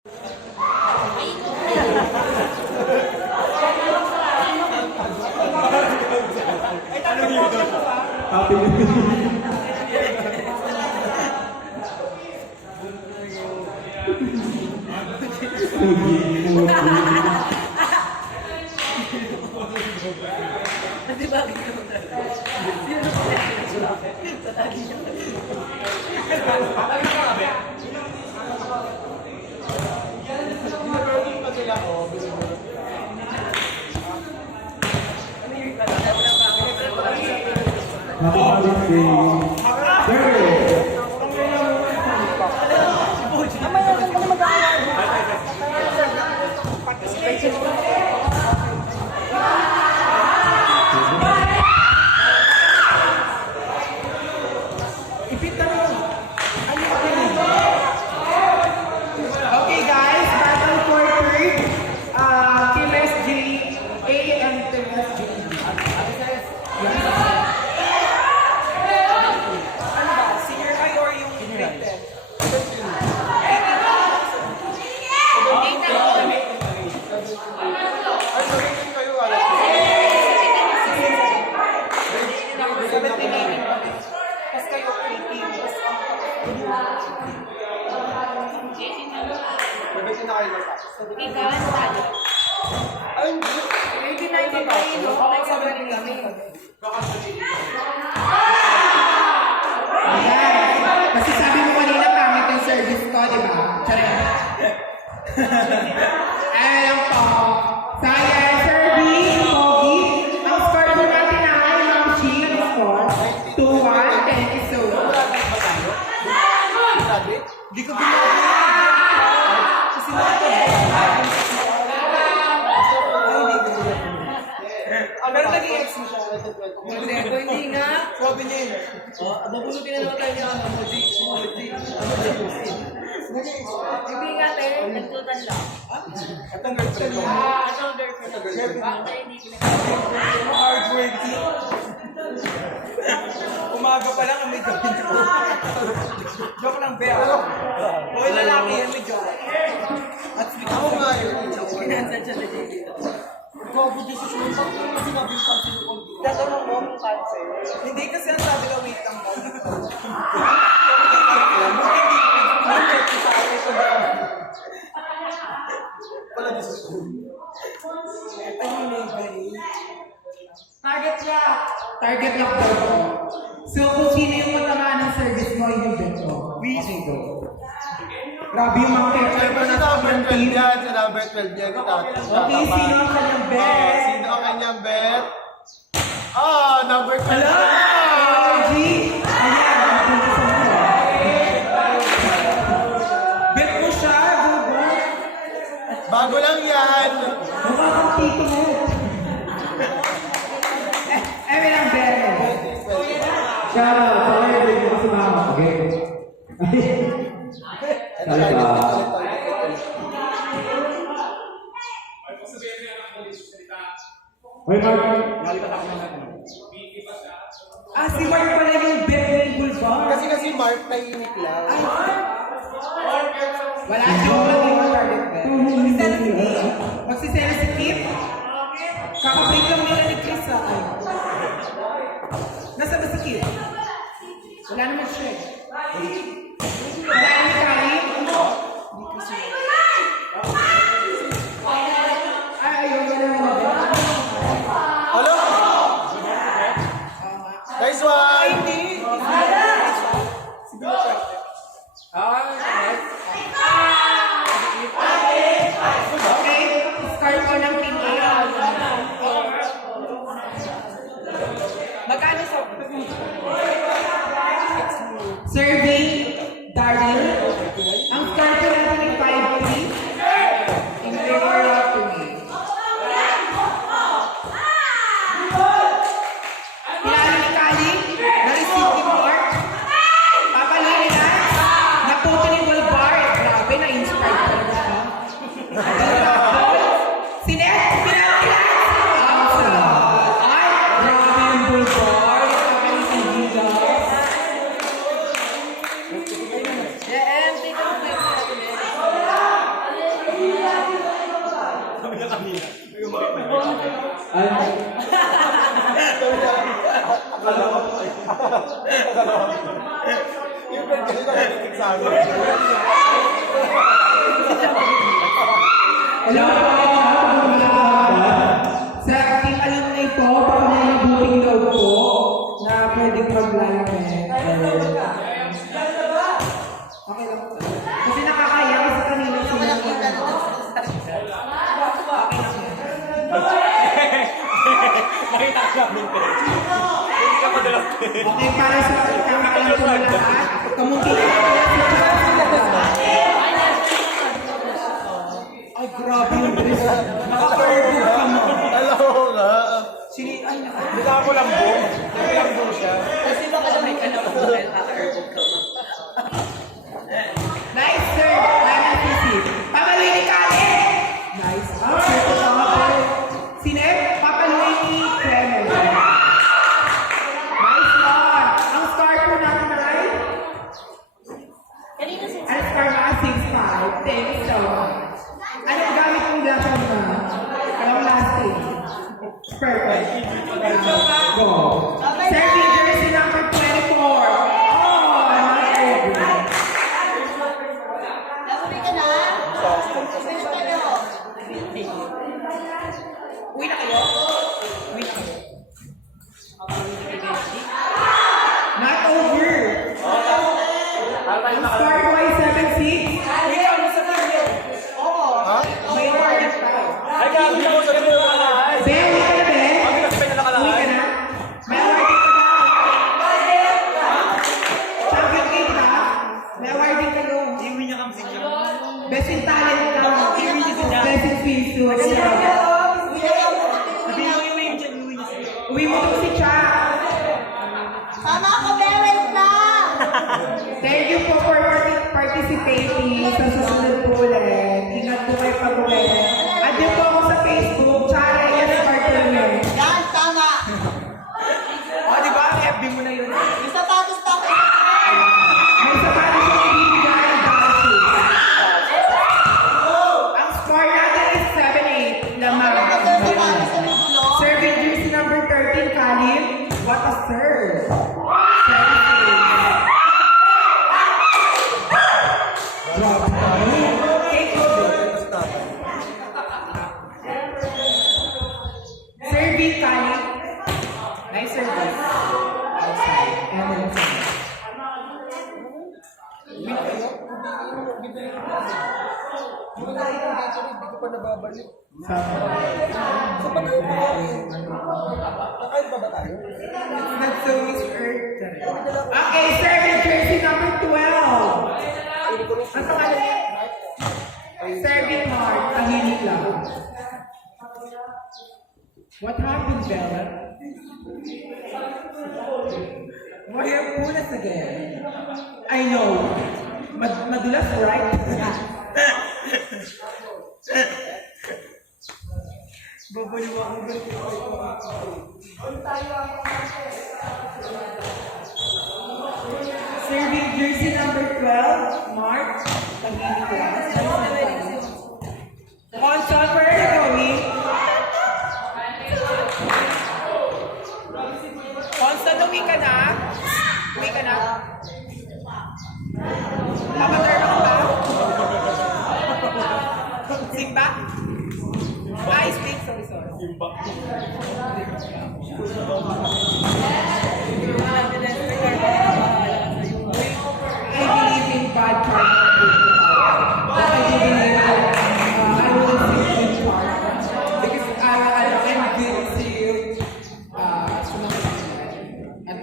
Happy New Year. Di ba? Sino ba? Patagi siya. Happy holiday. Okay guys, battle for third. Team SG, A and Team SG. Ano ba? Senior high or yung grade 10? Tapos kayo 18. Kasi sabi mo kanina pangit yung service ko, di ba? Ay, lang po. Saya, service, Pogi. Ang score po natin ay Ma'am Chi. Ang score? 2-1. Thank you so much. Hindi ko ginagawa. Kasi pero naging ex mo siya. Hindi nga. Sabi niya yun. Mabunutin na naman tayo niya. Hindi nga tayo. Nagtutan lang. At ang girlfriend mo. Anong girlfriend? Bakit hindi kinakasama? Hardworking. Umaga pa lang ang may gawin ko. Joke lang, Bea. Hoy, lalaki yan, may joke. At ako nga yun. Kinansan siya na JD. Ikaw din sa show. Kasi sinabi yung cancel ko. Tatanong mo kung cancel. Hindi kasi ang sabi ka, wait lang daw. Wala din sa school. Ano yung nagay? Target niya! Target lang daw ko. So kung sino yung matamaan ng service mo, yung bet mo. Sino? Grabe yung mga kaya pa na sobrang team. Sa number 12 yan. Okay, sino ang kanyang bet? Sino ang kanyang bet? Number 12. Hello! G! Ayan, nagpunta sa mga. Bet mo siya, Gugu. Bago lang yan. Mukha kang tito mo. May lang bet mo. Shout out sa kayo din mo sumama. Okay? Shout out. Hoy, Mark. Si Mark pala yung bet ng Bulbar. Kasi Mark, tahimik lang. Wala siyang lang yung target bet. Magsisela si Kip. Kakabreak lang nila ni Chris sa akin. Nasa ba si Kip? Wala naman siya eh. Wala ni Karin? Ayun, wala naman. Hello? Nice one! Hindi. Okay, start ko ng team A. Magkano sa... Survey. Okay, para sa pagkakaalam ko na lahat, kamungkinan ko na si Chaka. Ay, grabe yung dress. Naka-curve ka mo. Alam ko nga. Sili, ay, Hindi ka ako lambong. Hindi lambong siya. Kasi baka naman ka na ako dahil kaka-airport ka. nice, sir. Nice, sisi. Papaluin ni Kali. Nice. Ah, sir, ito tama po. Sine, papaluin ni Clement. Nice one. Ang star po natin ay, Kanina si ang star na 6'5". Thank you so much. Anong gamit mong dapat na? Anong lasting? Perfect. Go. Serving jersey number 24. Oh, nice. Nasubi ka na? Nasubi ka na. Uwi na kayo? Uwi na kayo. Not over. Ang star ko ay 7'6". Oo. May award pa. Ay, gabi ako sa ganun yung alahay. Ben, uwi ka na, Ben? Ang pinasipin na Uwi nakalahay. ka na? May award ka na. Champion game ka? May award din kayo. Iwi niya kami siya. Best in talent ka. Best in swimsuit. Sabi mo iwi niya siya. Uwi mo to si Cha. Tama ako, Beret lang! Thank you po for participating sa susunod po ulit. Ingat po kayo pag-uwi. Adiyo po ako sa Facebook, Chara Yes Bartolome. Yan, tama! O, di ba? FB mo na yun. Yung sapatos pa ako. May sapatos yung ibibigay ng Dallas. Ang score natin is 7-8. Lamang. Ano sa sapatos sa dulo? Serving jersey number 13, Kalim. What a serve. 7-8. Drop. Take it. Serving, Kalim. Nice service. Outside. And then inside. Hindi ko pa nababalik. Sa pagkain mo ako. Nakain pa ba tayo? Not so Miss Earth. Okay, serving jersey number 12. Ang pangalan niya? Serving Mark. Tahimik lang. What happened, Bella? Why are you punas again? I know. Madulas, right? Babaliw ako. Serving jersey number 12, Mark. Tahimik lang. Conson, where are you going? Conson, uwi ka na? Uwi ka na? Papaturn ako ba? Simba? Ay, speak. Sorry. I believe in bad karma. But I do believe that I will receive good karma. Because I'm good to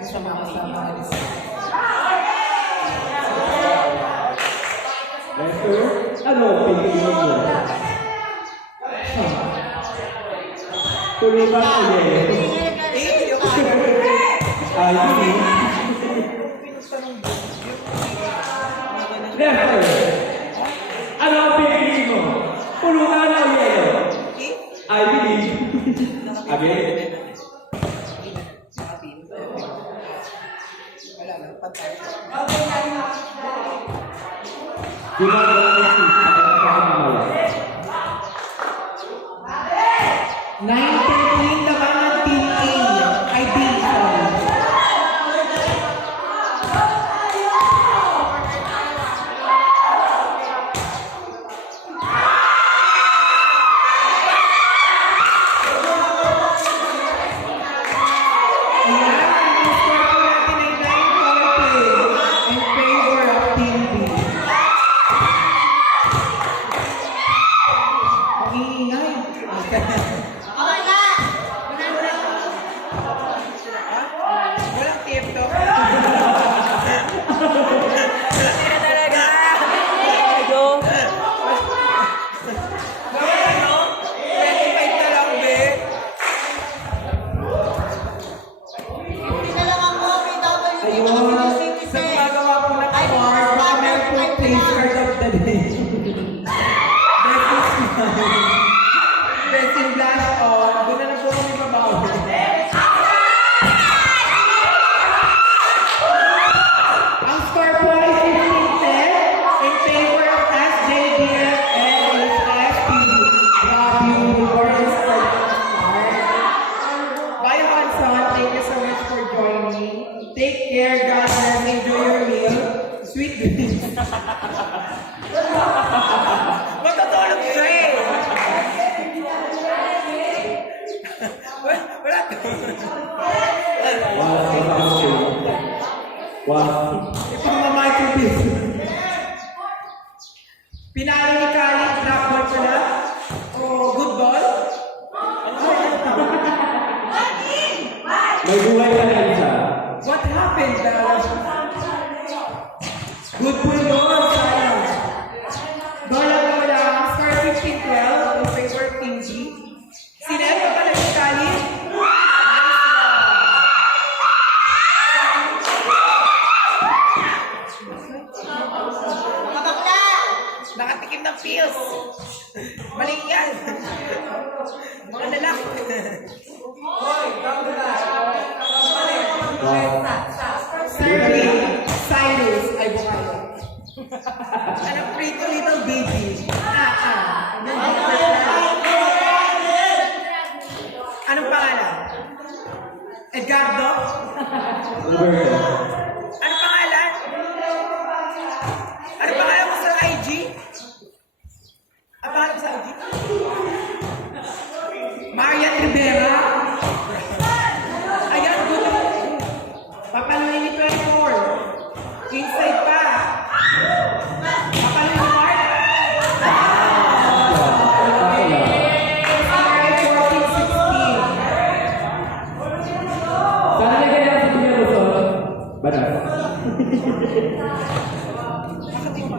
sa mga at sa mga Lester, ano ang pinili mo? Tulungan ko yan. Ay, Lester, ano ang pinili mo? Tulungan o yelo? I believe. Again? Di ba wala na si Pagkakamala? 9-13 laban ng Team A. Ay, B. Walang tip. Wow. Ito mga microbusiness. Pinalo ni Kali, drop ball pala. O good ball. May buhay ka na isa. What happened? Good ball goal, sayang. Bola, score 15-12 in favor of Team G. Sineto pala ni Kali. Nakatikim ng pills. Mali yan. Mga lalaki. Serving Cyrus ay bukalo. Anong pretty little baby? Anong pangalan? Edgardo? Roberto. Anong pangalan? Anong pangalan mo sa IG? Ang pangalan mo sa IG? Marian Rivera? Ayan, good. Papaluin ni 24. Inside pa. Papaluin ni Mark. Sorry, 14-16. Sana na kaya sa Tia Luzon? Banas. Nakating ba?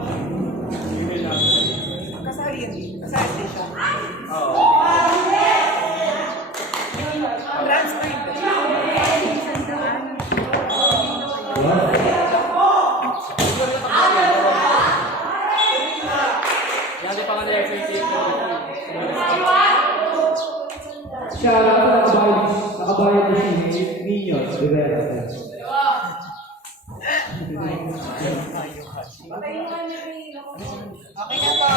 Kasali yan. Kasali din siya. Transfer yun. Siya lang sa nakabayad na si Nino Rivera. Okay na po.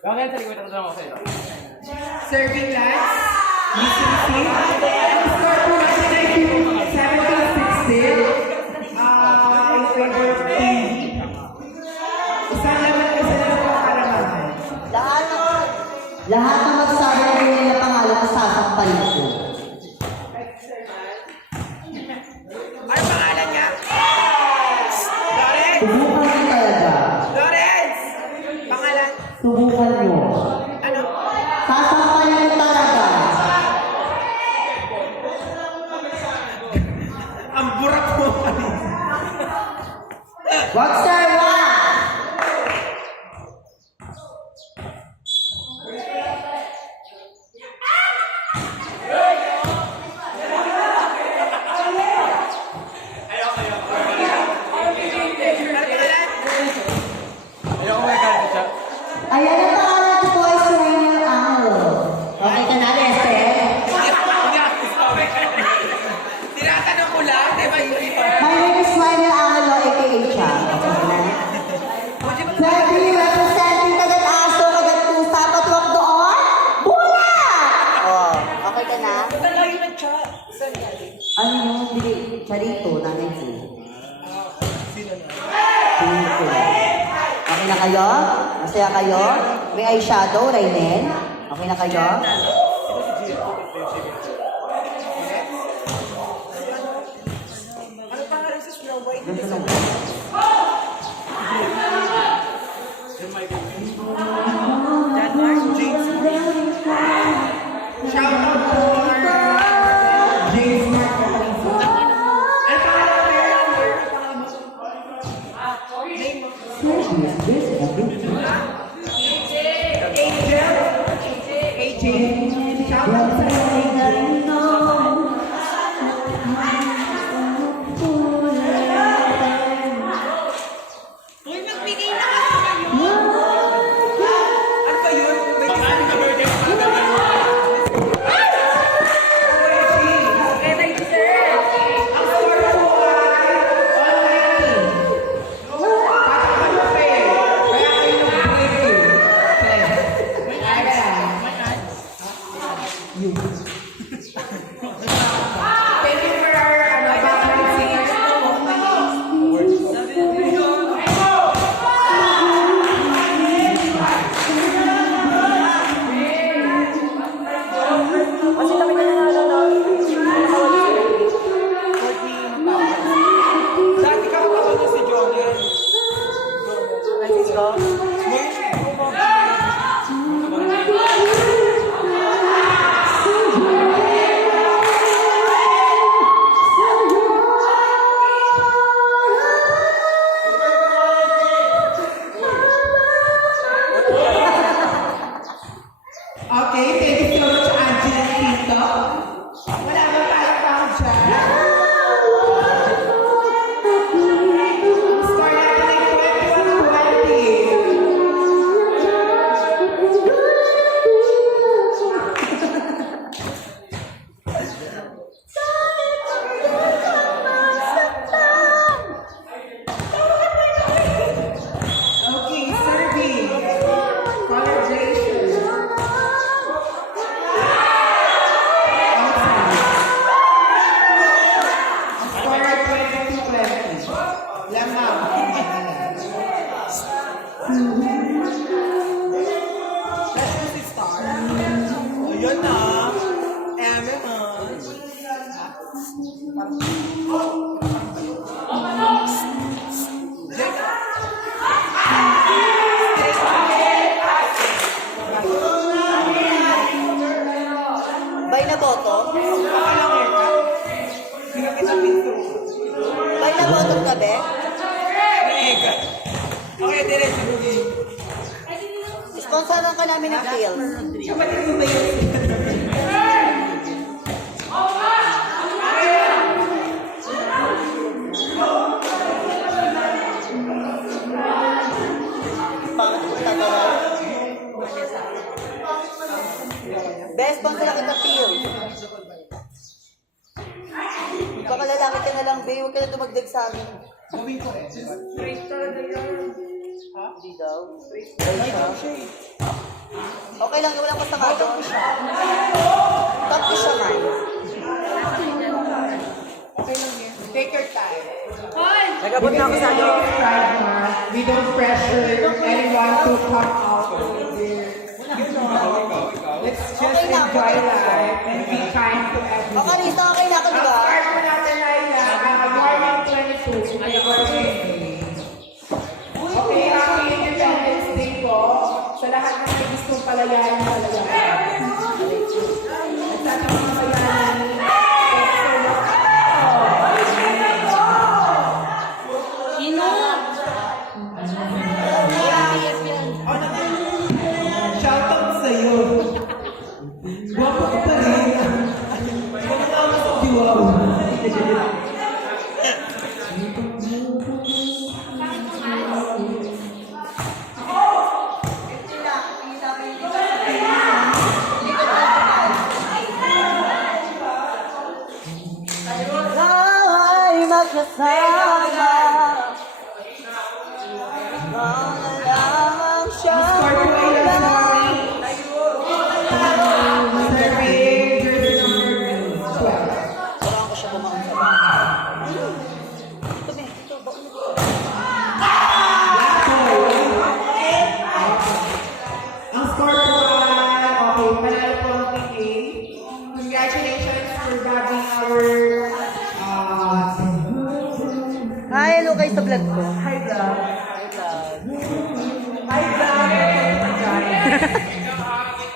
Bakit sa likod ako ako sa'yo? Serving lines. UCC. Score po natin ay 17-16. In favor of Team G. Isang laban kasi na po karamahan. Lahat ng magsabi ng nila pangalan sasampalin ko. Ano pangalan niya? Lawrence! Subukan mo talaga. Lawrence! Pangalan? Subukan mo. Ano? Sasampalin mo talaga. Ang burak mo. Wag sir, wag! Ayoko may galit siya. Ayan ang pangalan ko po ay Serena Angelo. Okay ka na, Lester? Tinatanong ko lang, di ba yun? My name is Serena Angelo, aka siya. Okay ka na? Pwede representing Kagat-Aso, Kagat-Pusa, Patuwag doon? Bulat! Oh, okay ka na? Talayo na siya. Saan galing? Ano yung bili? Charito, nanay ko. Sino na? Charito. Okay na kayo? Masaya kayo? May eyeshadow, Rainen? Okay na kayo? Ano pangalan sa Snow White? Ganito lang. John Mark, James Mark. Shout out for James Mark. Ano pangalan mo yun? Ano pangalan mo? Name mo. AJ. Shout out sa Uy, magbigay na kayo. Pressure si Star. Ayun na. Eme man. Bay na boto? Hindi ka kita pinto. Bay na boto ka, be? Mega. Okay, diretso mo din. Sponsoran ka namin ng Phil. Kapatid mo ba yun? Best sponsor kita, Phil. Baka lalaki ka na lang, be. Huwag ka na dumagdag sa amin. Gawin ko eh. Straight talaga yun. Ha? Hindi daw. Ay, top siya eh. Okay lang, walang masama doon. Top ko siya, man. Okay lang yan. Take your time. Nagabot na ako sa We don't pressure anyone to come out of there. Let's just enjoy life and be kind to everyone. Okay, Lisa, okay na ako, di ba? Start mo natin, Laila. Morning 22. Ay, morning. Okay, happy Independence Day po. Sa lahat ng may gustong palayain talaga. At sana mga bayani. Shoutout sa'yo. Guwapo ka pa rin. Kumama sa diwaw. Ay, magkasama. Mga lamang siya. Start mo kayo lang sa survey jersey number 12. Kailangan ko siya bumangon sa bahay. Ito, be. Ito, bakit ito? Ang score ko ay, okay, panalo po ang team A. Congratulations for grabbing our Hi, hello kayo sa vlog ko. Hi, vlog. Hi, vlog.